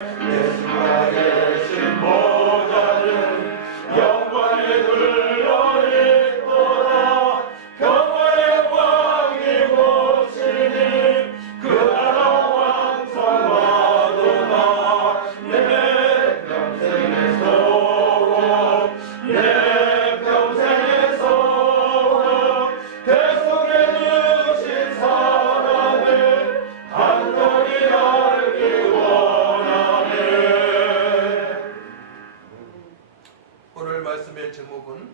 예수가 계신 보좌는 영광에 둘러있도다. 평화의 왕이 오시니 그 나라 완성하도다. 내 평생의 소원, 내 평생의 소원, 계속해 주신 사랑을 간절히 알기 원하네. 오늘 말씀의 제목은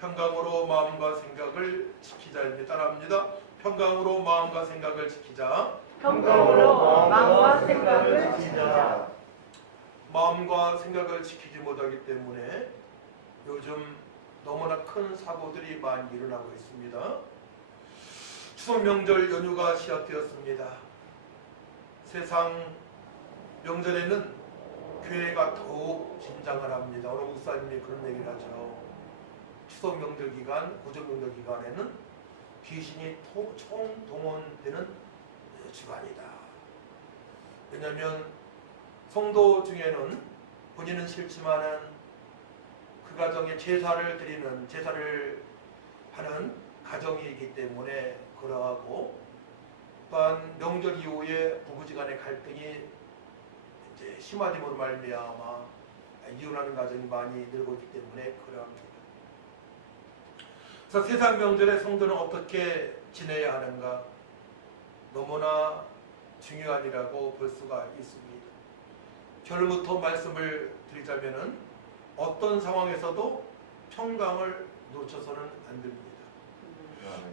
평강으로 마음과 생각을 지키자입니다. 따라합니다. 평강으로 마음과 생각을 지키자. 평강으로 마음과 생각을 지키자. 마음과 생각을 지키지 못하기 때문에 요즘 너무나 큰 사고들이 많이 일어나고 있습니다. 추석 명절 연휴가 시작되었습니다. 세상 명절에는 교회가 더욱 긴장을 합니다. 오늘 목사님이 그런 얘기를 하죠. 추석 명절 기간, 구정 명절 기간에는 귀신이 총동원되는 주간이다. 왜냐하면 성도 중에는 본인은 싫지만은 그 가정에 제사를 드리는, 제사를 하는 가정이기 때문에 그러하고, 또한 명절 이후에 부부지간의 갈등이 이제 심화됨으로 말미암아 이혼하는 가정이 많이 늘고 있기 때문에 그러합니다. 그래서 세상 명절에 성도는 어떻게 지내야 하는가 너무나 중요한 일이라고 볼 수가 있습니다. 결론부터 말씀을 드리자면은 어떤 상황에서도 평강을 놓쳐서는 안 됩니다.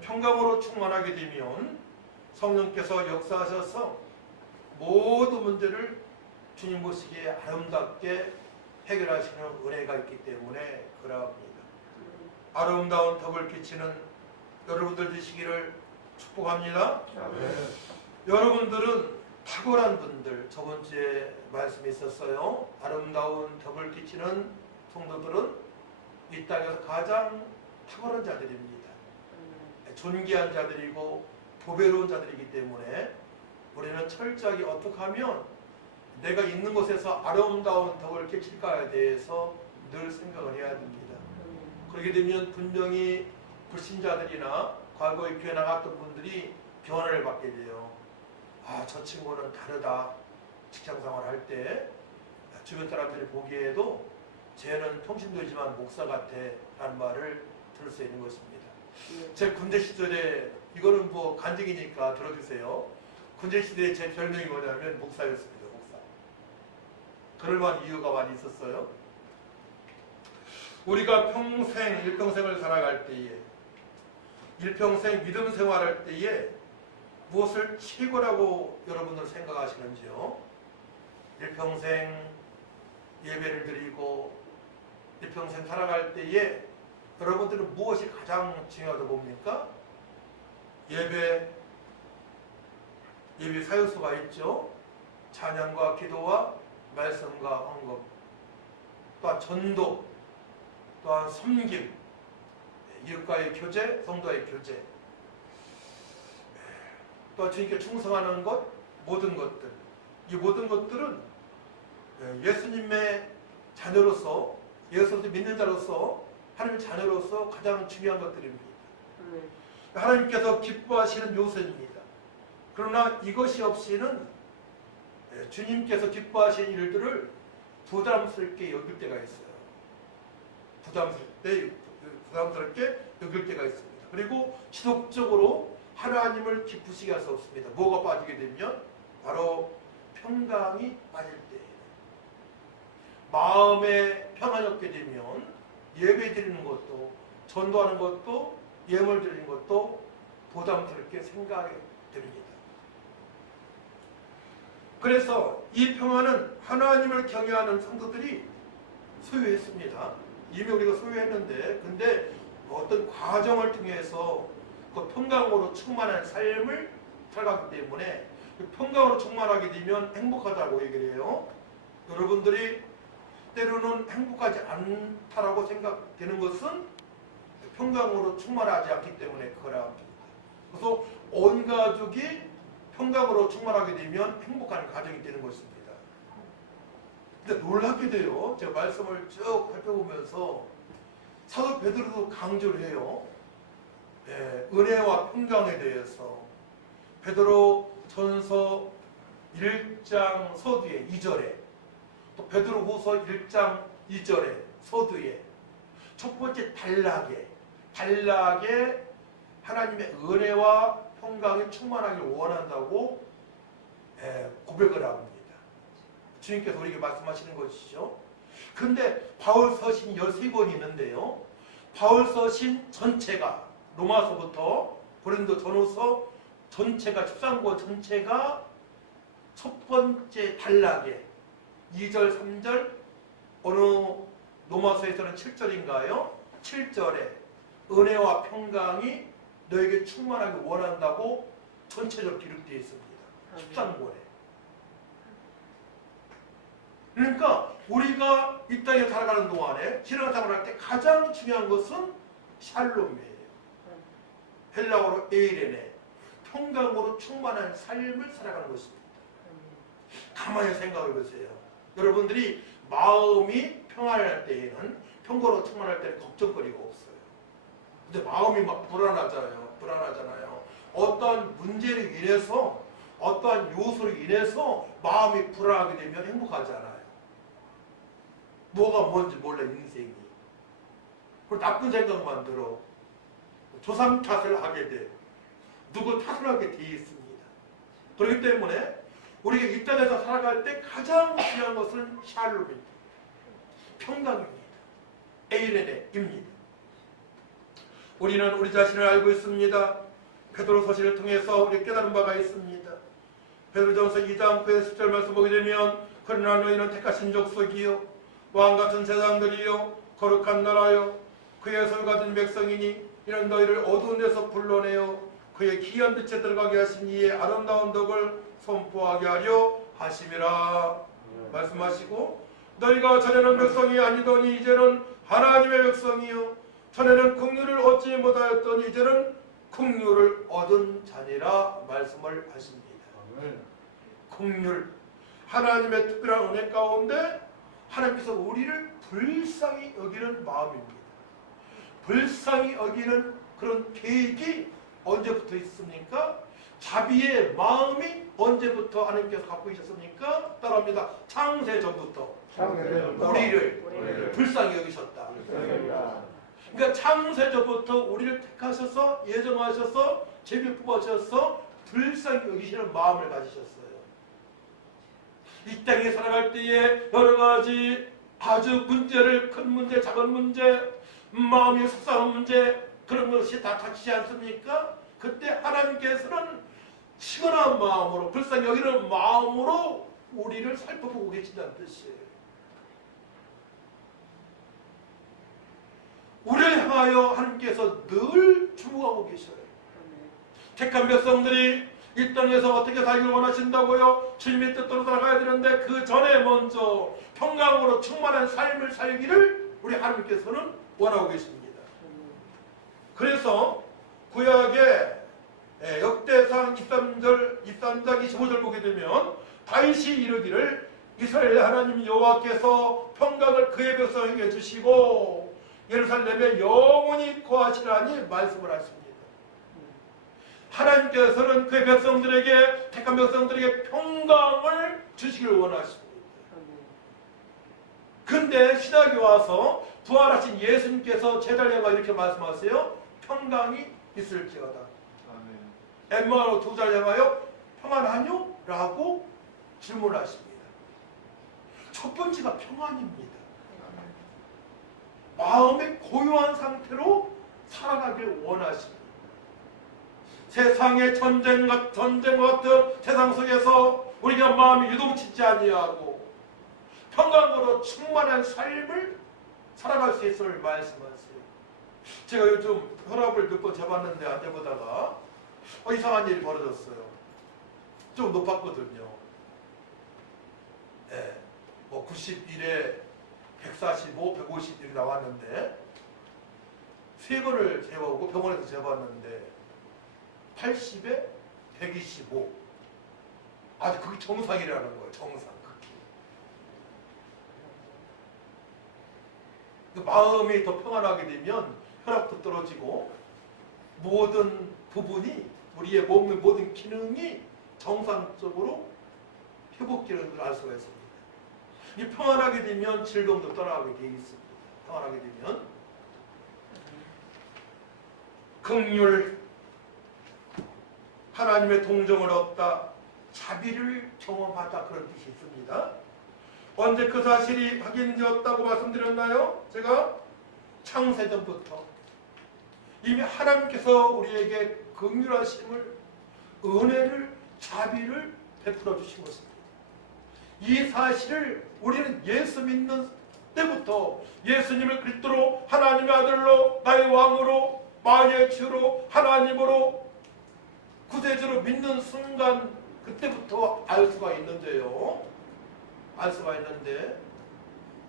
평강으로 충만하게 되면 성령께서 역사하셔서 모든 문제를 주님 보시기에 아름답게 해결하시는 은혜가 있기 때문에 그러합니다. 아름다운 덕을 끼치는 여러분들 되시기를 축복합니다. 여러분들은 탁월한 분들, 저번 주에 말씀이 있었어요. 아름다운 덕을 끼치는 성도들은 이 땅에서 가장 탁월한 자들입니다. 존귀한 자들이고 보배로운 자들이기 때문에 우리는 철저하게 어떻게 하면 내가 있는 곳에서 아름다운 덕을 끼칠까에 대해서 늘 생각을 해야 됩니다. 그렇게 되면 분명히 불신자들이나 과거에 교회 나갔던 분들이 변화를 받게 돼요. 아, 저 친구는 다르다. 직장생활 할 때 주변 사람들이 보기에도 쟤는 평신도이지만 목사 같아 라는 말을 들을 수 있는 것입니다. 제 군대 시절에, 이거는 뭐 간증이니까 들어주세요. 군대 시절에 제 별명이 뭐냐면 목사였습니다. 목사. 그럴만한 이유가 많이 있었어요. 우리가 평생, 일평생을 살아갈 때에, 일평생 믿음 생활할 때에 무엇을 최고라고 여러분들 생각하시는지요? 일평생 예배를 드리고 일평생 살아갈 때에 여러분들은 무엇이 가장 중요하다고 봅니까? 예배 사유수가 있죠. 찬양과 기도와 말씀과 헌금, 또한 전도, 또한 섬김, 이웃과의 교제, 성도의 교제, 또 주님께 충성하는 것, 모든 것들, 이 모든 것들은 예수님의 자녀로서, 예수를 믿는 자로서, 하나님의 자녀로서 가장 중요한 것들입니다. 하나님께서 기뻐하시는 요소입니다. 그러나 이것이 없이는 주님께서 기뻐하시는 일들을 부담스럽게 여길 때가 있어요. 부담스럽게 여길 때가 있습니다. 그리고 지속적으로 하나님을 기쁘시게 할 수 없습니다. 뭐가 빠지게 되면 바로 평강이 빠질 때, 마음에 평안이 없게 되면 예배 드리는 것도, 전도하는 것도, 예물 드리는 것도 부담스럽게 생각이 됩니다. 그래서 이 평안은 하나님을 경외하는 성도들이 소유했습니다. 이미 우리가 소유했는데, 근데 어떤 과정을 통해서 그 평강으로 충만한 삶을 살아가기 때문에 평강으로 충만하게 되면 행복하다고 얘기를 해요. 여러분들이 때로는 행복하지 않다라고 생각되는 것은 평강으로 충만하지 않기 때문에 그러합니다. 그래서 온 가족이 평강으로 충만하게 되면 행복한 가정이 되는 것입니다. 근데 놀랍게도요, 제가 말씀을 쭉 살펴보면서 사도 베드로도 강조를 해요. 은혜와 평강에 대해서 베드로 전서 1장 서두에 2절에 또 베드로 후서 1장 2절에 서두에 첫 번째 단락에 하나님의 은혜와 평강이 충만하길 원한다고 고백을 합니다. 주님께서 우리에게 말씀하시는 것이죠. 근데 바울 서신이 13권이 있는데요. 바울 서신 전체가 로마서부터 고린도 전후서 전체가 13권 전체가 첫 번째 단락에 2절, 3절 어느 로마서에서는 7절인가요? 7절에 은혜와 평강이 너에게 충만하게 원한다고 전체적으로 기록되어 있습니다. 13권에. 그러니까 우리가 이 땅에 살아가는 동안에 신앙생활을 할 때 가장 중요한 것은 샬롬이에요. 헬라어로 에이레네, 평강으로 충만한 삶을 살아가는 것입니다. 가만히 생각해 보세요. 여러분들이 마음이 평안할 때에는, 평강으로 충만할 때는 걱정거리가 없어요. 근데 마음이 막 불안하잖아요. 어떠한 문제로 인해서, 어떠한 요소로 인해서 마음이 불안하게 되면 행복하지 않아요. 뭐가 뭔지 몰라, 인생이. 그리고 나쁜 생각만 들어. 조상 탓을 하게 돼. 누구 탓을 하게 돼 있습니다. 그렇기 때문에 우리가 이 땅에서 살아갈 때 가장 중요한 것은 샬롬입니다. 평강입니다. 에이레네입니다. 우리는 우리 자신을 알고 있습니다. 베드로 서신을 통해서 우리 깨달은 바가 있습니다. 베드로전서 2장 9에 10절 말씀 보게 되면 그러나 너희는 택하신 족속이요 왕같은 세상들이요 거룩한 나라요 그의 소유 같은 백성이니 이런 너희를 어두운 데서 불러내어 그의 기이한 빛에 들어가게 하신 이의 아름다운 덕을 선포하게 하려 하심이라 말씀하시고 너희가 전에는 백성이 아니더니 이제는 하나님의 백성이요 전에는 긍휼을 얻지 못하였더니 이제는 긍휼을 얻은 자니라 말씀을 하십니다. 긍휼, 하나님의 특별한 은혜 가운데 하나님께서 우리를 불쌍히 여기는 마음입니다. 불쌍히 여기는 그런 계획이 언제부터 있습니까? 자비의 마음이 언제부터 하나님께서 갖고 계셨습니까? 따라합니다. 창세 전부터 우리를 불쌍히 여기셨다. 그러니까 창세 전부터 우리를 택하셔서 예정하셔서 제비 뽑아셔서 불쌍히 여기시는 마음을 가지셨어요. 이 땅에 살아갈 때에 여러 가지 아주 큰 문제, 작은 문제, 마음이 속상한 문제 그런 것이 다 닥치지 않습니까? 그때 하나님께서는 시원한 마음으로 불쌍히 여기는 마음으로 우리를 살펴보고 계신다는 뜻이에요. 우리를 향하여 하나님께서 늘 주목하고 계셔요. 택한 백성들이 이 땅에서 어떻게 살기를 원하신다고요? 주님의 뜻대로 살아가야 되는데 그 전에 먼저 평강으로 충만한 삶을 살기를 우리 하나님께서는 원하고 계십니다. 그래서 구약의 역대상 23장 25절 보게 되면 다윗이 이르기를 이스라엘 하나님 여호와께서 평강을 그의 백성에게 주시고 예루살렘에 영원히 거하시라니 말씀을 하십니다. 하나님께서는 그의 백성들에게 택한 백성들에게 평강을 주시기를 원하십니다. 근데 신학에 와서 부활하신 예수님께서 제자리가 이렇게 말씀하세요. 평강이 있을지어다. 엠마오 2절 향하여 평안하뇨? 라고 질문하십니다. 첫 번째가 평안입니다. 마음의 고요한 상태로 살아가길 원하십니다. 세상의 전쟁과 같은 세상 속에서 우리가 마음이 유동치지 아니하고 평강으로 충만한 삶을 살아갈 수 있음을 말씀하세요. 제가 요즘 혈압을 몇 번 재봤는데 안 재보다가 이상한 일이 벌어졌어요. 좀 높았거든요. 네, 91에 145, 150 이렇게 나왔는데 3번을 재보고 병원에서 재봤는데 80에 125. 아주 그게 정상이라는 거예요. 정상. 극히. 그 마음이 더 평안하게 되면 혈압도 떨어지고 모든 부분이 우리의 몸의 모든 기능이 정상적으로 회복되는 걸 알 수가 있습니다. 이 평안하게 되면 질병도 떠나게 되어 있습니다. 평안하게 되면 긍휼, 하나님의 동정을 얻다, 자비를 경험하다, 그런 뜻이 있습니다. 언제 그 사실이 확인되었다고 말씀드렸나요? 제가 창세전부터 이미 하나님께서 우리에게 긍휼하심을, 은혜를, 자비를 베풀어 주신 것입니다. 이 사실을 우리는 예수 믿는 때부터 예수님을 그리스도로 하나님의 아들로 나의 왕으로 만유의 주로 하나님으로 구세주로 믿는 순간 그때부터 알 수가 있는데요. 알 수가 있는데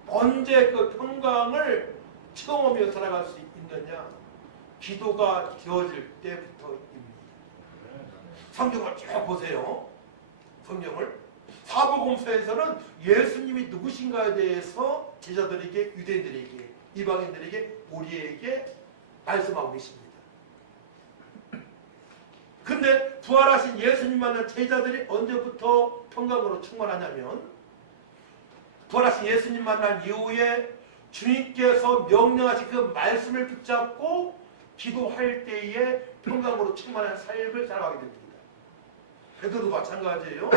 언제 그 평강을 체험하며 살아갈 수 있느냐? 기도가 되어질 때부터입니다. 성경을 쭉 보세요. 성경을. 사복음서에서는 예수님이 누구신가에 대해서 제자들에게, 유대인들에게, 이방인들에게, 우리에게 말씀하고 계십니다. 근데 부활하신 예수님 만난 제자들이 언제부터 평강으로 충만하냐면 부활하신 예수님 만난 이후에 주님께서 명령하신 그 말씀을 붙잡고 기도할 때에 평강으로 충만한 삶을 살아가게 됩니다. 베드로도 마찬가지예요.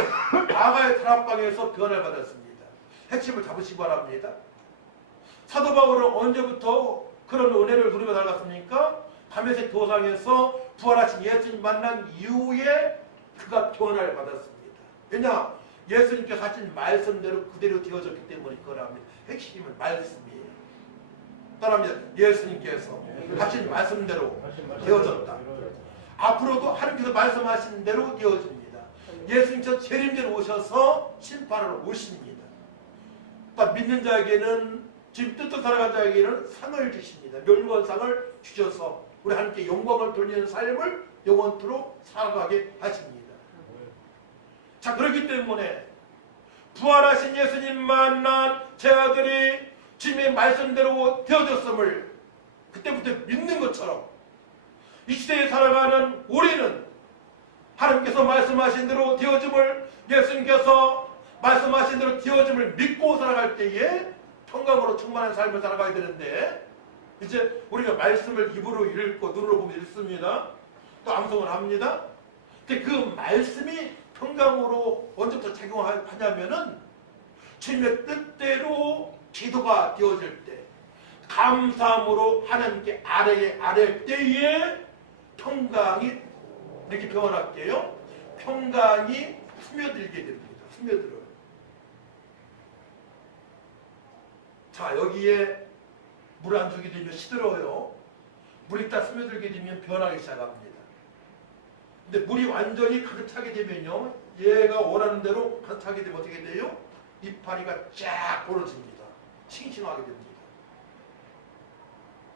아가의 다락방에서 변화를 받았습니다. 핵심을 잡으시기 바랍니다. 사도 바울은 언제부터 그런 은혜를 누리며 살았습니까? 밤에색 도상에서 부활하신 예수님 만난 이후에 그가 변화를 받았습니다. 왜냐? 예수님께서 하신 말씀대로 그대로 되어졌기 때문일 거랍니다. 핵심은 말씀이에요. 따라합니다. 예수님께서 하신 말씀대로 되어졌다. 앞으로도 하나님께서 말씀하신 대로 되어집니다. 예수님께서 재림대로 오셔서 심판하러 오십니다. 믿는 자에게는 지금 뜻대로 살아간 자에게는 상을 주십니다. 멸류관상을 주셔서 우리 함께 영광을 돌리는 삶을 영원토록 살아가게 하십니다. 자, 그렇기 때문에 부활하신 예수님 만난 제 아들이 주님의 말씀대로 되어졌음을 그때부터 믿는 것처럼 이 시대에 살아가는 우리는 하나님께서 말씀하신 대로 되어짐을, 예수님께서 말씀하신 대로 되어짐을 믿고 살아갈 때에 평강으로 충만한 삶을 살아가야 되는데 이제 우리가 말씀을 입으로 읽고 눈으로 보면 읽습니다. 또 암송을 합니다. 근데 그 말씀이 평강으로 언제부터 작용하냐면은 주님의 뜻대로 기도가 되어질 때, 감사함으로 하나님께 아뢰 때에 평강이 이렇게 표현할게요. 평강이 스며들게 됩니다. 스며들어요. 자, 여기에 물 안 주게 되면 시들어요. 물이 다 스며들게 되면 변하기 시작합니다. 근데 물이 완전히 가득 차게 되면요, 얘가 원하는 대로 가득 차게 되면 어떻게 돼요? 이파리가 쫙 벌어집니다. 싱싱하게 됩니다.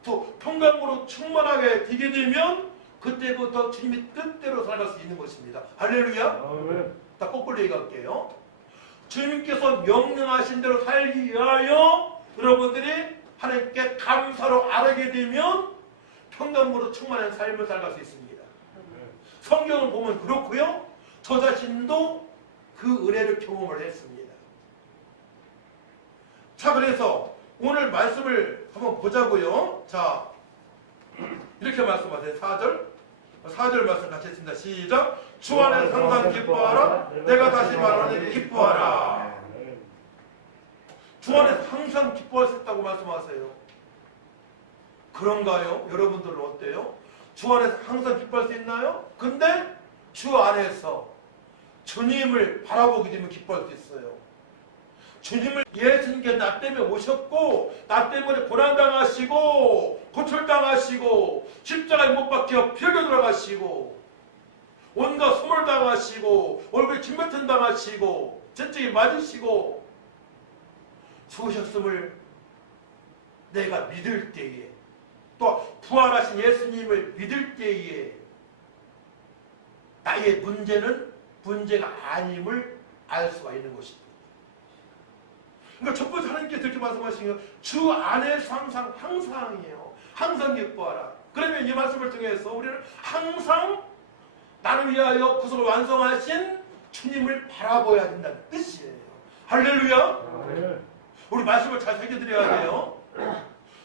또 평강으로 충만하게 되게 되면 그때부터 주님의 뜻대로 살아갈 수 있는 것입니다. 할렐루야. 다 거꾸로 얘기할게요. 주님께서 명령하신 대로 살기 위하여 여러분들이 하나님께 감사로 아뢰게 되면 평강으로 충만한 삶을 살아갈 수 있습니다. 성경을 보면 그렇고요. 저 자신도 그 은혜를 경험을 했습니다. 자, 그래서 오늘 말씀을 한번 보자고요. 자, 이렇게 말씀하세요. 4절 말씀 같이 했습니다. 시작. 주 안에서 항상 기뻐하라. 내가 다시 말하니 기뻐하라. 주 안에서 항상 기뻐할 수 있다고 말씀하세요. 그런가요? 여러분들은 어때요? 주 안에서 항상 기뻐할 수 있나요? 근데 주 안에서 주님을 바라보게 되면 기뻐할 수 있어요. 주님을 예수님께 나 때문에 오셨고 나 때문에 고난당하시고 고출당하시고 십자가에 못 박혀 피 흘려 돌아가시고 온갖 소멸 당하시고 얼굴에 진뱉은 당하시고 채찍에 맞으시고 죽으셨음을 내가 믿을 때에 또 부활하신 예수님을 믿을 때에 나의 문제는 문제가 아님을 알 수가 있는 것입니다. 그러니까 첫 번째 하나님께서 이렇게 말씀하시는 건 주 안에서 항상이에요. 항상 기뻐하라. 그러면 이 말씀을 통해서 우리는 항상 나를 위하여 구속을 완성하신 주님을 바라보아야 된다는 뜻이에요. 할렐루야. 우리 말씀을 잘 새겨드려야 돼요.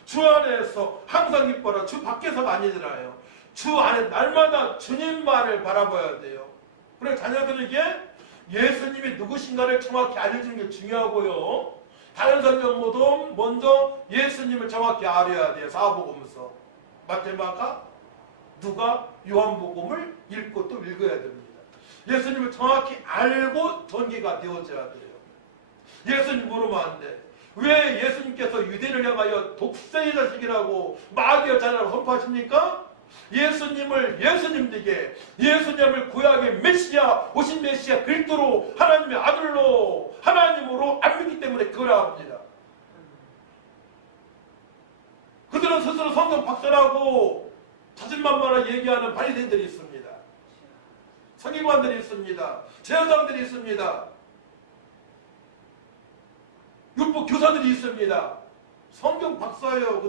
주 안에서 항상 기뻐라. 주 밖에서가 아니더라요. 주 안에 날마다 주님만을 바라봐야 돼요. 그래서 자녀들에게 예수님이 누구신가를 정확히 알려주는 게 중요하고요. 다른 성경보다 먼저 예수님을 정확히 알아야 돼요. 사복음서, 마태마가, 누가, 요한복음을 읽고 또 읽어야 됩니다. 예수님을 정확히 알고 전개가 되어져야 돼요. 예수님 모르면 안 돼. 왜 예수님께서 유대인을 향하여 독사의 자식이라고 마귀의 자녀라고 선포하십니까? 예수님을 구약의 메시아, 오신 메시아 그리스도로 하나님의 아들로 하나님으로 안 믿기 때문에 그러라 합니다. 그들은 스스로 성경 박사라고 자신만만하게 얘기하는 바리새인들이 있습니다. 서기관들이 있습니다. 제사장들이 있습니다. 율법 교사들이 있습니다. 성경 박사예요.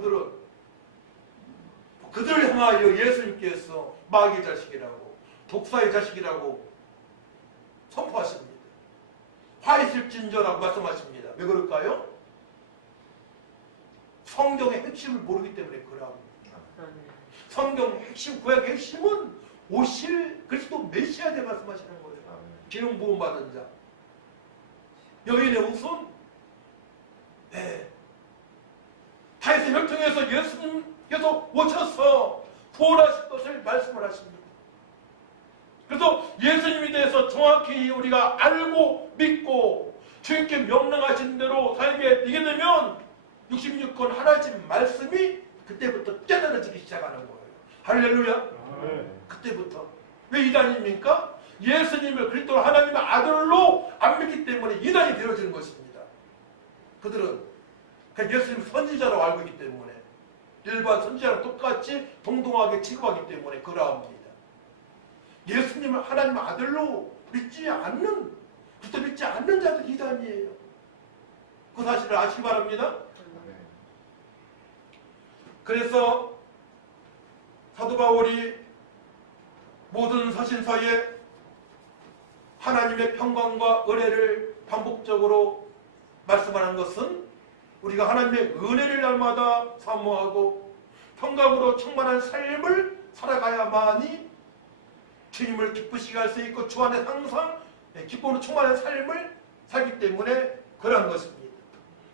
그들을 향하여 예수님께서 마귀의 자식이라고, 독사의 자식이라고 선포하십니다. 화 있을진저라고 말씀하십니다. 왜 그럴까요? 성경의 핵심을 모르기 때문에 그러합니다. 성경 핵심, 구약의 핵심은 오실 그리스도 메시아에 대해 말씀하시는 거예요. 기름 부음 받은 자, 여인의 우선, 다윗의 혈통에서 예수님께서 오셔서 부활하실 것을 말씀을 하십니다. 그래서 예수님에 대해서 정확히 우리가 알고 믿고 주님께 명령하신 대로 살게 되게 되면 66권 하나님 말씀이 그때부터 깨달아지기 시작하는 거예요. 할렐루야. 그때부터. 왜 이단입니까? 예수님을 그리스도 하나님의 아들로 안 믿기 때문에 이단이 되어지는 것입니다. 그들은 예수님 선지자라고 알고 있기 때문에 일반 선지자랑 똑같이 동등하게 취급하기 때문에 그러합니다. 예수님을 하나님의 아들로 믿지 않는, 그리스도 믿지 않는 자들 이단이에요. 그 사실을 아시기 바랍니다. 그래서 사도 바울이 모든 서신서에 하나님의 평강과 은혜를 반복적으로 말씀하는 것은 우리가 하나님의 은혜를 날마다 사모하고 평강으로 충만한 삶을 살아가야만이 주님을 기쁘시게 할 수 있고 주 안에 항상 기쁨으로 충만한 삶을 살기 때문에 그러한 것입니다.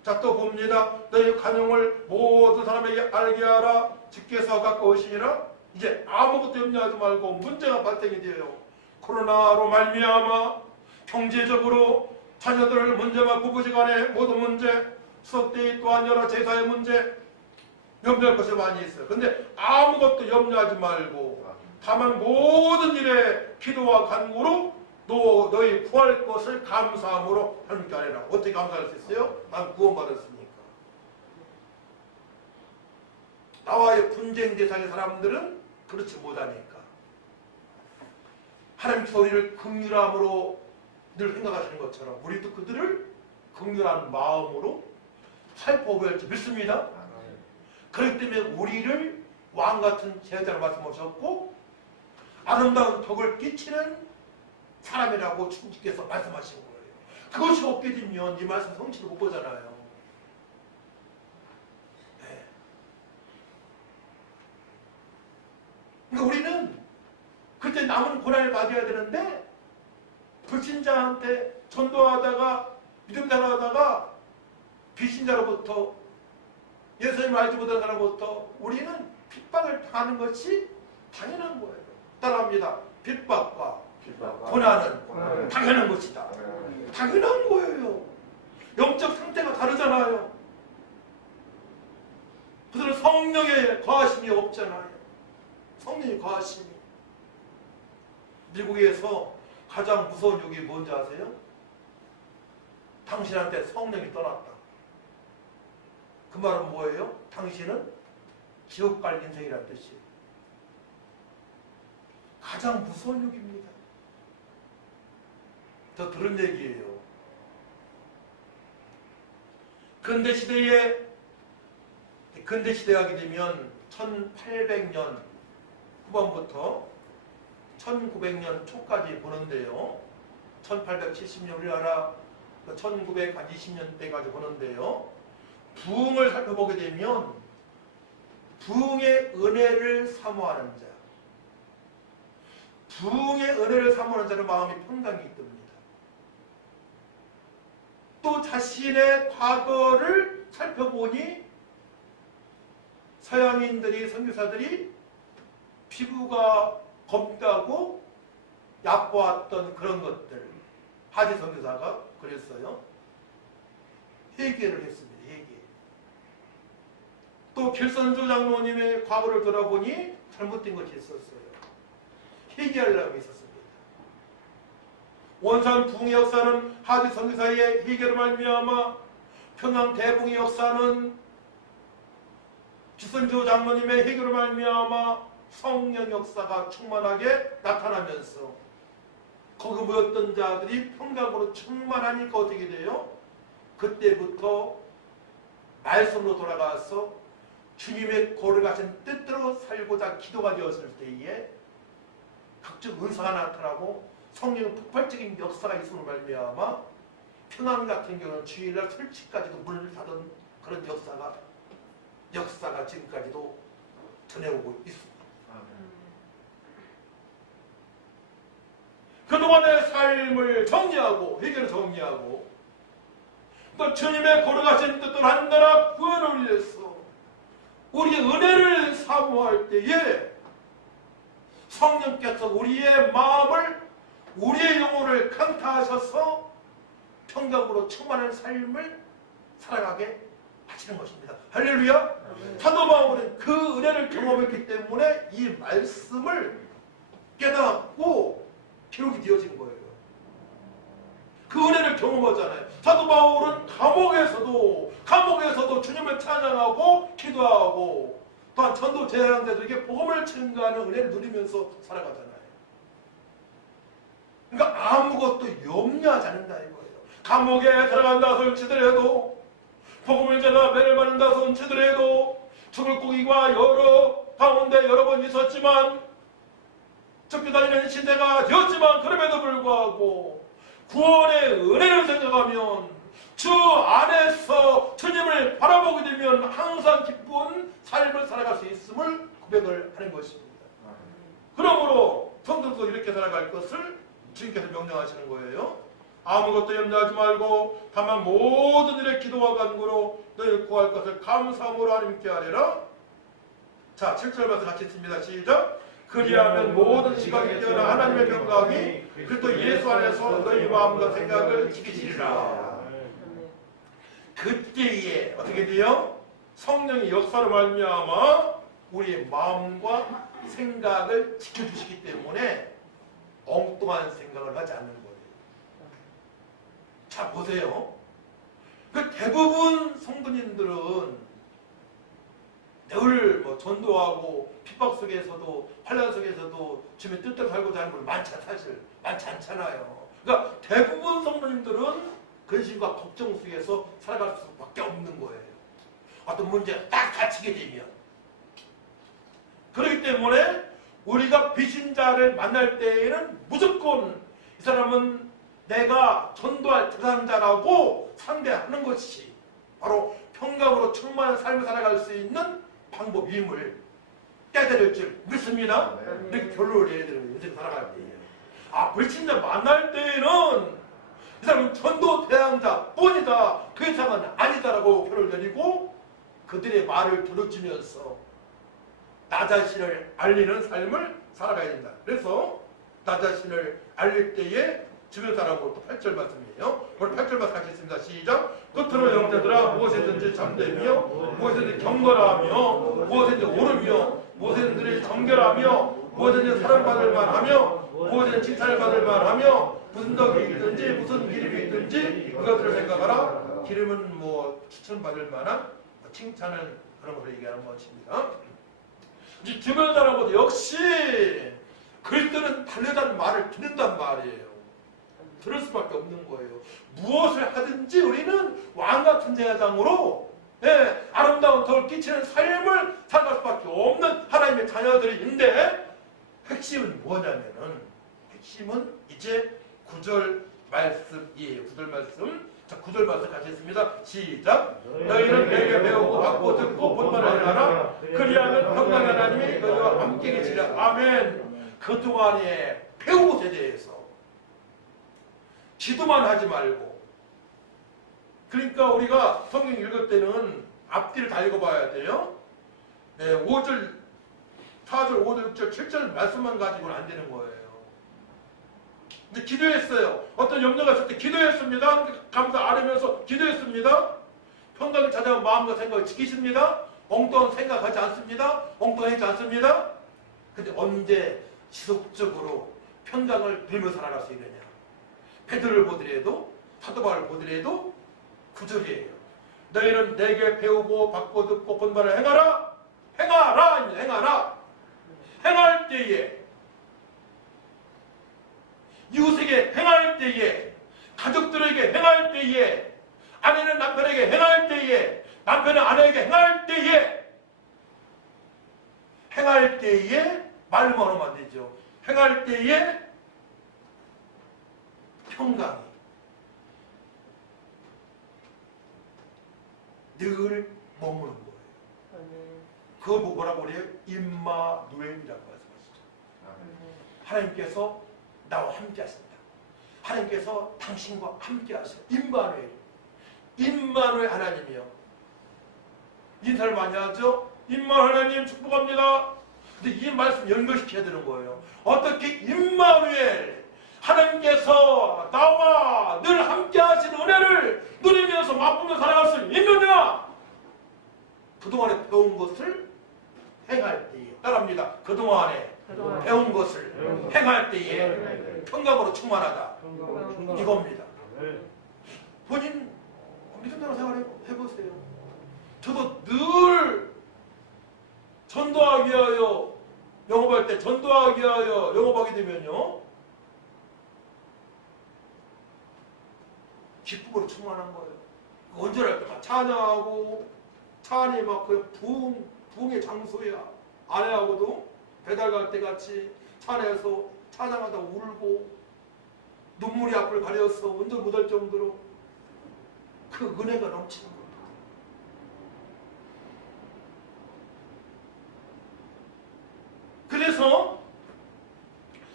자, 또 봅니다. 너희 간용을 모든 사람에게 알게 하라. 주께서 가까우시니라. 이제 아무것도 염려하지 말고 문제가 발생이 돼요. 코로나로 말미암아 경제적으로 자녀들 문제와 부부지간의 모든 문제, 수업대회 또한 여러 제사의 문제 염려할 것이 많이 있어요. 근데 아무것도 염려하지 말고 다만 모든 일에 기도와 간구로 너희 구할 것을 감사함으로 하나님께 아뢰라. 어떻게 감사할 수 있어요? 난 구원받았으니까. 나와의 분쟁 대상의 사람들은 그렇지 못하니까. 하나님께서 우리를 긍휼함으로 늘 생각하시는 것처럼 우리도 그들을 긍휼한 마음으로 살펴보야 할지 믿습니다. 그렇기 때문에 우리를 왕같은 제자로 말씀하셨고 아름다운 덕을 끼치는 사람이라고 주님께서 말씀하신 거예요. 그것이 없게 되면 이 말씀 성취를 못 보잖아요. 네. 그러니까 우리는 그때 남은 고난을 맞아야 되는데 불신자한테 전도하다가 믿음자로 비신자로부터 예수님을 알지 못하는 사람으로부터 우리는 핍박을 당하는 것이 당연한 거예요. 따라합니다. 핍박과 고난은 당연한 것이다. 당연한 거예요. 영적 상태가 다르잖아요. 그들은 성령의 거하심이 없잖아요. 성령의 거하심이. 미국에서 가장 무서운 욕이 뭔지 아세요? 당신한테 성령이 떠났다. 그 말은 뭐예요? 당신은 지옥 갈 인생이라는 뜻이에요. 가장 무서운 욕입니다. 저 들은 얘기예요. 근대 시대가 되면 1800년 후반부터 1900년 초까지 보는데요. 1870년 우리나라 1920년대까지 보는데요. 부흥을 살펴보게 되면 부흥의 은혜를 사모하는 자, 부흥의 은혜를 사모하는 자는 마음이 평강이 듭니다. 또 자신의 과거를 살펴보니 서양인들이, 선교사들이 피부가 검다고 얕보았던 그런 것들, 하지 선교사가 그랬어요. 회개를 했습니다. 회개. 또 길선조 장로님의 과거를 돌아보니 잘못된 것이 있었어요. 회개하려고 있었습니다. 원산 부흥의 역사는 하지 선교사의 회개로 말미암아, 평양 대붕의 역사는 길선조 장로님의 회개로 말미암아 성령 역사가 충만하게 나타나면서 거기 모였던 자들이 평강으로 충만하니까 어떻게 돼요? 그때부터 말씀으로 돌아가서 주님의 거룩하신 뜻대로 살고자 기도가 되었을 때에 각종 은사가 나타나고 성령의 폭발적인 역사가 있음을 말미암아 평안 같은 경우는 주일날 설치까지도 문을 닫은 그런 역사가 지금까지도 전해오고 있습니다. 그동안의 삶을 정리하고 회개를 정리하고 또 주님의 거룩하신 뜻을 한나라 구원을 위해서 우리의 은혜를 사모할 때에 성령께서 우리의 마음을, 우리의 영혼을 강타하셔서 평강으로 충만한 삶을 살아가게 하시는 것입니다. 할렐루야. 사도 바울은 그 은혜를 경험했기 때문에 이 말씀을 깨닫고 기록이 되어진 거예요. 그 은혜를 경험하잖아요. 사도 바울은 감옥에서도 주님을 찬양하고 기도하고 또한 전도 제사장들에게 복음을 증거하는 은혜를 누리면서 살아가잖아요. 그러니까 아무것도 염려하지 않는다 이거예요. 감옥에 들어간다 손치더라도, 복음을 전하 매를 맞는다 손치더라도, 죽을 고기가 가운데 여러 번 있었지만, 쫓겨다니는 시대가 되었지만, 그럼에도 불구하고 구원의 은혜를 생각하면 주 안에서 주님을 바라보게 되면 항상 기쁜 삶을 살아갈 수 있음을 고백을 하는 것입니다. 그러므로 성도도 이렇게 살아갈 것을 주님께서 명령하시는 거예요. 아무것도 염려하지 말고 다만 모든 일에 기도와 간구로 너희 구할 것을 감사함으로 하나님께 하리라. 자, 7절 말씀 같이 읽습니다. 시작. 그리하면 모든 시각이 뛰어나 하나님의 평강이 그리스도 예수 안에서 너희 마음과 생각을 지키시리라. 그때에 어떻게 돼요? 성령의 역사로 말미암아 우리의 마음과 생각을 지켜주시기 때문에 엉뚱한 생각을 하지 않는 거예요. 자, 보세요. 그 대부분 성도님들은 늘 전도하고 핍박 속에서도 환난 속에서도 주님의 뜻대로 살고자 하는 분 많지 않잖아요. 그러니까 대부분 성도님들은 근심과 걱정 속에서 살아갈 수밖에 없는 거예요. 어떤 문제가 딱 닥치게 되면. 그렇기 때문에 우리가 비신자를 만날 때에는 무조건 이 사람은 내가 전도할 대상자라고 상대하는 것이 바로 평강으로 충만한 삶을 살아갈 수 있는 방법임을 깨달을 줄 믿습니다. 이렇게 결론을 내야 되는 거예요. 인생 살아갈 때에. 불신자 만날 때에는 이 사람은 전도 대상자 뿐이다. 그 이상은 아니다라고 결론을 내리고 그들의 말을 들어주면서 나 자신을 알리는 삶을 살아가야 된다. 그래서 나 자신을 알릴 때에 주변 사람으로 또 8절 말씀이에요. 오늘 8절 말씀 하겠습니다. 시작. 끝으로 형제들아 무엇이든지 참되며 무엇이든지 경건하며 무엇이든지 옳으며 무엇이든지 정결하며 무엇이든지 사랑받을 만하며 무엇이든지 칭찬을 받을 만하며 무슨 덕이 있든지 무슨 기름이 있든지 그것들을 생각하라. 기름은 추천받을 만한 칭찬을 그런 것을 얘기하는 것입니다. 이 주변 사람도 역시 그리스도는 달려다는 말을 듣는단 말이에요. 들을 수밖에 없는 거예요. 무엇을 하든지 우리는 왕과 천재야장으로 아름다운 덕을 끼치는 삶을 살아갈 수밖에 없는 하나님의 자녀들인데 핵심은 뭐냐면은 핵심은 이제 9절 말씀이에요. 9절 말씀. 자, 9절 말씀 같이 했습니다. 시작. 너희는 내게 배우고 받고 듣고 본말을 하라. 그리하면 평강의 하나님이 너희와 함께 계시리라. 아멘. 그동안에 배운 것에 대해서 기도만 하지 말고, 그러니까 우리가 성경 읽을 때는 앞뒤를 다 읽어봐야 돼요. 5절, 4절, 5절, 6절, 7절 말씀만 가지고는 안 되는 거예요. 근데 기도했어요. 어떤 염려가 있을 때 기도했습니다. 감사 아뢰면서 기도했습니다. 평강을 찾아온 마음과 생각을 지키십니다. 엉뚱한 생각하지 않습니다. 엉뚱하지 않습니다. 근데 언제 지속적으로 평강을 빌면서 살아갈 수 있느냐? 베드로를 보더라도, 사도 바울을 보더라도 9절이에요. 너희는 내게 배우고 받고 듣고 본 바를 행하라. 행하라. 행하라. 행할 때에, 이웃에게 행할 때에, 가족들에게 행할 때에, 아내는 남편에게 행할 때에, 남편은 아내에게 행할 때에, 행할 때에 말만 하면 안 되죠. 행할 때에 평강이 늘 머무는 거예요. 그거 뭐라고 그래요? 임마누엘이라고 말씀하시죠. 하나님께서 나와 함께 하십니다. 하나님께서 당신과 함께 하세요. 임마누엘. 임마누엘 하나님이요. 인사를 많이 하죠? 임마누엘 하나님 축복합니다. 근데 이 말씀 연결시켜야 되는 거예요. 어떻게 임마누엘, 하나님께서 나와 늘 함께 하시는 은혜를 누리면서 맛보며 살아갈 수 있느냐? 그동안에 배운 것을 행할 때에, 따라합니다. 그동안에 배운 것을 행할 때에 평강으로 충만하다. 이겁니다. 본인 믿음대로 생활해보세요. 저도 늘 전도하기 위하여 영업할 때, 전도하기 위하여 영업하게 되면요, 기쁨으로 충만한 거예요. 언제랄 때 찬양하고, 차 안에 막 그 부흥의 장소야. 아내하고도 배달 갈 때 같이 차 안에서 찬양하다 울고, 눈물이 앞을 가렸어. 운전 못할 정도로 그 은혜가 넘치는 겁니다. 그래서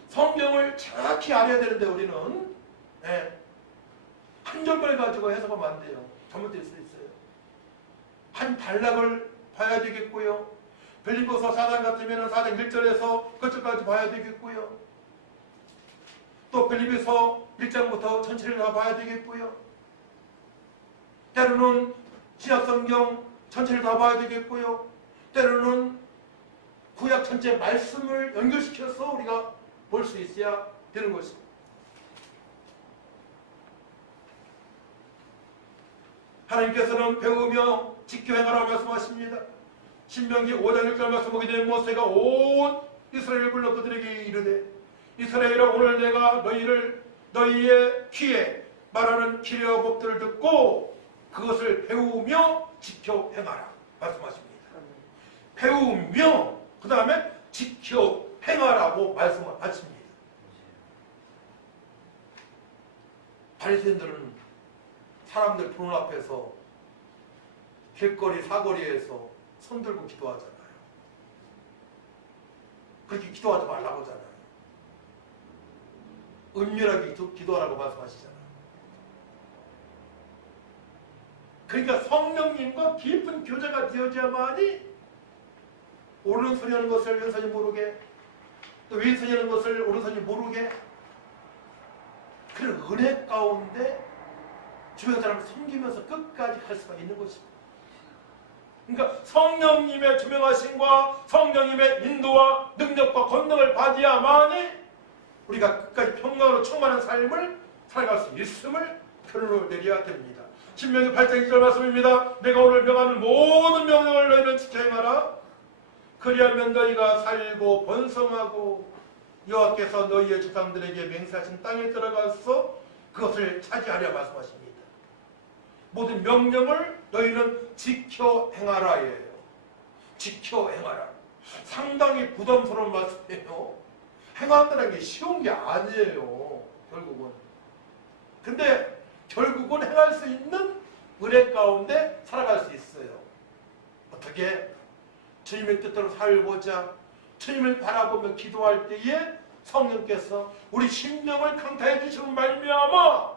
성경을 정확히 알아야 되는데 우리는 한 절만 가지고 해석하면 안 돼요. 잘못될 수 있어요. 한 단락을 봐야 되겠고요. 빌립보서 4장 같으면 4장 1절에서 끝절까지 봐야 되겠고요. 또 빌립보서 1장부터 전체를 다 봐야 되겠고요. 때로는 신약성경 전체를 다 봐야 되겠고요. 때로는 구약 전체 말씀을 연결시켜서 우리가 볼 수 있어야 되는 것입니다. 하나님께서는 배우며 지켜 행하라고 말씀하십니다. 신명기 5장 1절 말씀 보게 되면 모세가 온 이스라엘을 불러 그들에게 이르되 이스라엘아 오늘 내가 너희의 귀에 말하는 기례와 법들을 듣고 그것을 배우며 지켜 행하라 말씀하십니다. 배우며 그 다음에 지켜 행하라고 말씀하십니다. 바리새인들은 사람들 보는 앞에서 길거리 사거리에서 손 들고 기도하잖아요. 그렇게 기도하지 말라고 하잖아요. 은밀하게 기도하라고 말씀하시잖아요. 그러니까 성령님과 깊은 교제가 되어야만이 오른손이 하는 것을 왼손이 모르게, 또 왼손이 하는 것을 오른손이 모르게, 그런 은혜 가운데 주변 사람을 섬기면서 끝까지 갈 수가 있는 것입니다. 그러니까 성령님의 조명하심과 성령님의 인도와 능력과 권능을 받아야만이 우리가 끝까지 평강으로 충만한 삶을 살아갈 수 있음을 결론을 내려야 됩니다. 신명기 8장 1절 말씀입니다. 내가 오늘 명하는 모든 명령을 너희는 지켜 행하라. 그리하면 너희가 살고 번성하고 여호와께서 너희의 조상들에게 맹세하신 땅에 들어가서 그것을 차지하려 말씀하십니다. 모든 명령을 너희는 지켜 행하라예요. 지켜 행하라. 상당히 부담스러운 말씀이에요. 행한다는 게 쉬운 게 아니에요. 결국은. 근데 결국은 행할 수 있는 은혜 가운데 살아갈 수 있어요. 어떻게? 주님의 뜻대로 살고자 주님을 바라보며 기도할 때에 성령께서 우리 심령을 강타해 주시는 말미암아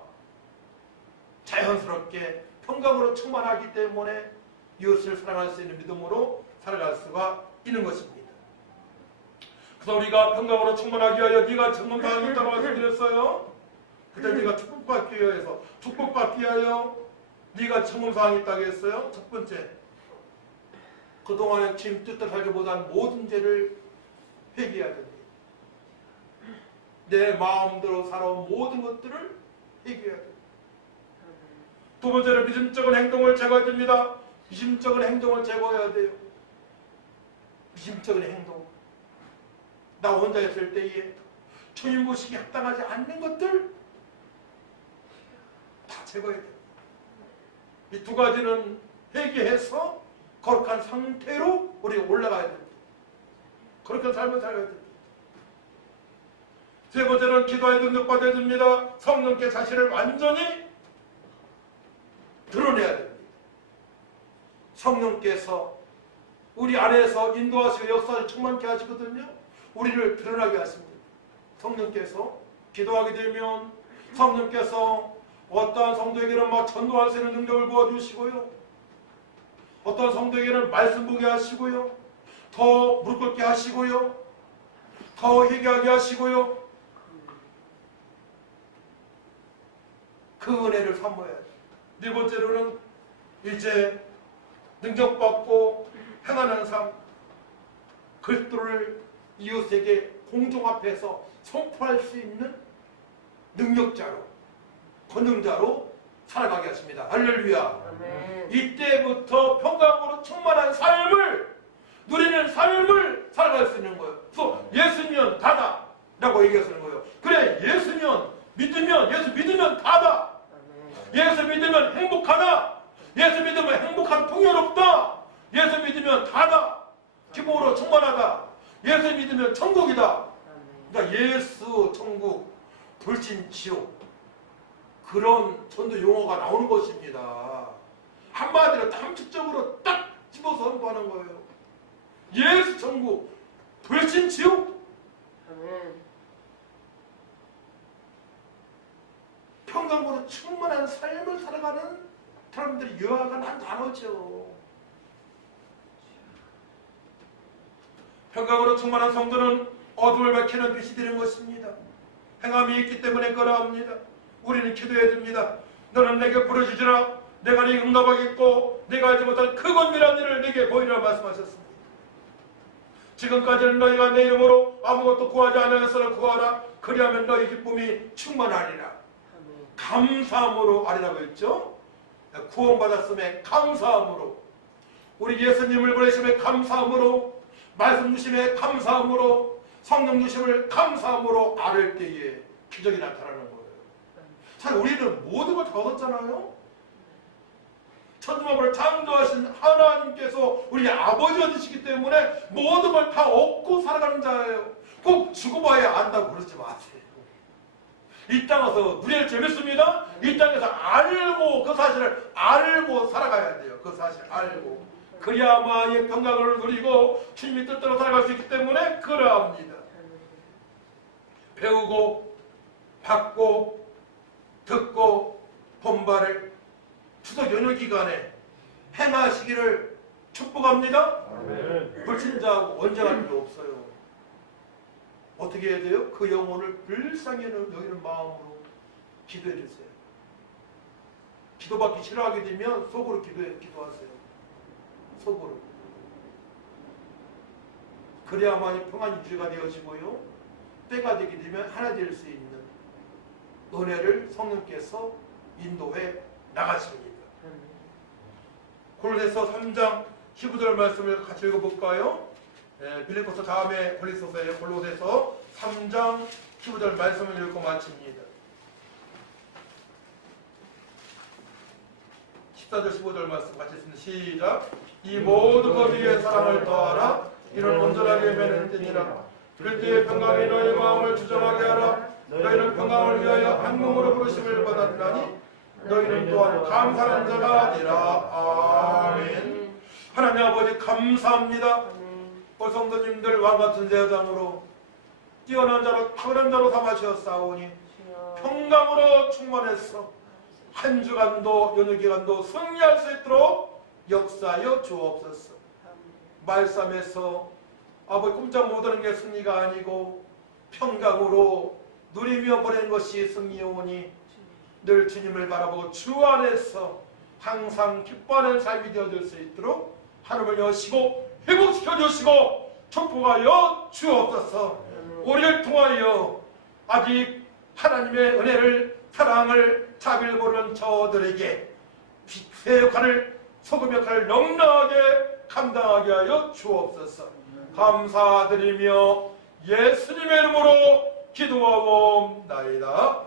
자연스럽게 평강으로 충만하기 때문에 이웃을 사랑할 수 있는 믿음으로 살아갈 수가 있는 것입니다. 그래서 우리가 평강으로 충만하기 위하여 네가 증언사항이 있다고 말씀드렸어요. 그때 네가 축복받기 위해서 축복받기 위하여 네가 증언사항이 있다고 했어요. 첫 번째, 그동안에 주님 뜻대로 살지 못한 모든 죄를 회개해야 됩니다. 내 마음대로 살아온 모든 것들을 회개해야 됩니다. 두 번째는 미심쩍은 행동을 제거해야 됩니다. 미심쩍은 행동을 제거해야 돼요. 미심쩍은 행동. 나 혼자 있을 때에 주님 보시기에 합당하지 않는 것들 다 제거해야 돼요. 이 두 가지는 회개해서 거룩한 상태로 우리가 올라가야 됩니다. 거룩한 삶을 살아야 됩니다. 세 번째는 기도에 능력받아야 됩니다. 성령께 자신을 완전히 드러내야 됩니다. 성령께서 우리 안에서 인도하시고 역사를 충만케 하시거든요. 우리를 드러나게 하십니다. 성령께서 기도하게 되면 성령께서 어떠한 성도에게는 막 전도할 수 있는 능력을 부어주시고요. 어떠한 성도에게는 말씀 보게 하시고요. 더 무릎 꿇게 하시고요. 더 회개하게 하시고요. 그 은혜를 사모해야 돼요. 네 번째로는 이제 능력받고 행하는 삶, 그리스도를 이웃에게 공众앞에서 선포할 수 있는 능력자로, 권능자로 살아가게 하십니다. 할렐루야. 아멘. 이때부터 평강으로 충만한 삶을 누리는 삶을 살아갈 수 있는 거예요. 그래서 예수면 다다 라고 얘기하시는 거예요. 그래, 예수면 믿으면, 예수 믿으면 다다. 예수 믿으면 행복하다. 예수 믿으면 행복한 풍요롭다. 예수 믿으면 다다. 기쁨으로 충만하다. 예수 믿으면 천국이다. 그러니까 예수, 천국, 불신, 지옥, 그런 전도 용어가 나오는 것입니다. 한마디로 함축적으로 딱 집어서 선포하는 거예요. 예수, 천국, 불신, 지옥. 평강으로 충만한 삶을 살아가는 사람들이 요약한 한 단어죠. 평강으로 충만한 성도는 어둠을 밝히는 빛이 되는 것입니다. 행함이 있기 때문에 그러합니다. 우리는 기도해야 됩니다. 너는 내게 부르짖으라. 내가 네게 응답하겠고 내가 알지 못한 그 권밀한 일을 네게 보이라 말씀하셨습니다. 지금까지는 너희가 내 이름으로 아무것도 구하지 않았으나 구하라. 그리하면 너희 기쁨이 충만하리라. 감사함으로 아니라고 했죠. 구원받았음에 감사함으로, 우리 예수님을 보내심에 감사함으로, 말씀 주심에 감사함으로, 성령 주심을 감사함으로 아를 때에 기적이 나타나는 거예요. 사실 우리는 모든 걸 다 얻었잖아요. 천지만물을 창조하신 하나님께서 우리 아버지가 되시기 때문에 모든 걸 다 얻고 살아가는 자예요. 꼭 죽어봐야 안다고 그러지 마세요. 이 땅에서 누릴 재밌습니다. 이 땅에서 알고, 그 사실을 알고 살아가야 돼요. 그 사실을 알고. 그래야만이 평강을 누리고 주님의 뜻대로 살아갈 수 있기 때문에 그러합니다. 배우고 받고 듣고 본바를 추석 연휴 기간에 행하시기를 축복합니다. 아멘. 불신자하고 언쟁할 필요 없어요. 어떻게 해야 돼요? 그 영혼을 불쌍히 여기는 마음으로 기도해 주세요. 기도받기 싫어하게 되면 속으로 기도하세요. 속으로. 그래야만이 평안 유지가 되어지고요. 때가 되게 되면 하나 될 수 있는 은혜를 성령께서 인도해 나가십니다. 골로새서 3장 15절 말씀을 같이 읽어볼까요? 빌립보서 다음에 골로새서 3장 15절 말씀을 읽고 마칩니다. 14절 15절 말씀 같이 읽습니다. 시작. 이 모든 것 위에 사랑을 더하라. 이는 온전하게 매는지니라. 그때의 평강이 너희 마음을 주정하게 하라. 너희는 평강을 위하여 한 몸으로 부르심을 받았나니 너희는 또한 감사하는 자가 되라. 아멘. 하나님 아버지 감사합니다. 우리 성도님들 왕같은 제사장으로 뛰어난 자로 탁월한 자로 삼으셨사오니 평강으로 충만해서 한 주간도 연휴 기간도 승리할 수 있도록 역사하여 주옵소서. 말씀에서 아버지 꼼짝 못하는 게 승리가 아니고 평강으로 누리며 보내는 것이 승리오니 늘 주님을 바라보고 주 안에서 항상 기뻐하는 삶이 되어질 수 있도록 하늘을 여시고 회복시켜 주시고 축복하여 주옵소서. 우리를 통하여 아직 하나님의 은혜를 사랑을 자비를 모르는 저들에게 빛의 역할을 소금 역할을 넉넉하게 감당하게 하여 주옵소서. 감사드리며 예수님의 이름으로 기도하옵나이다.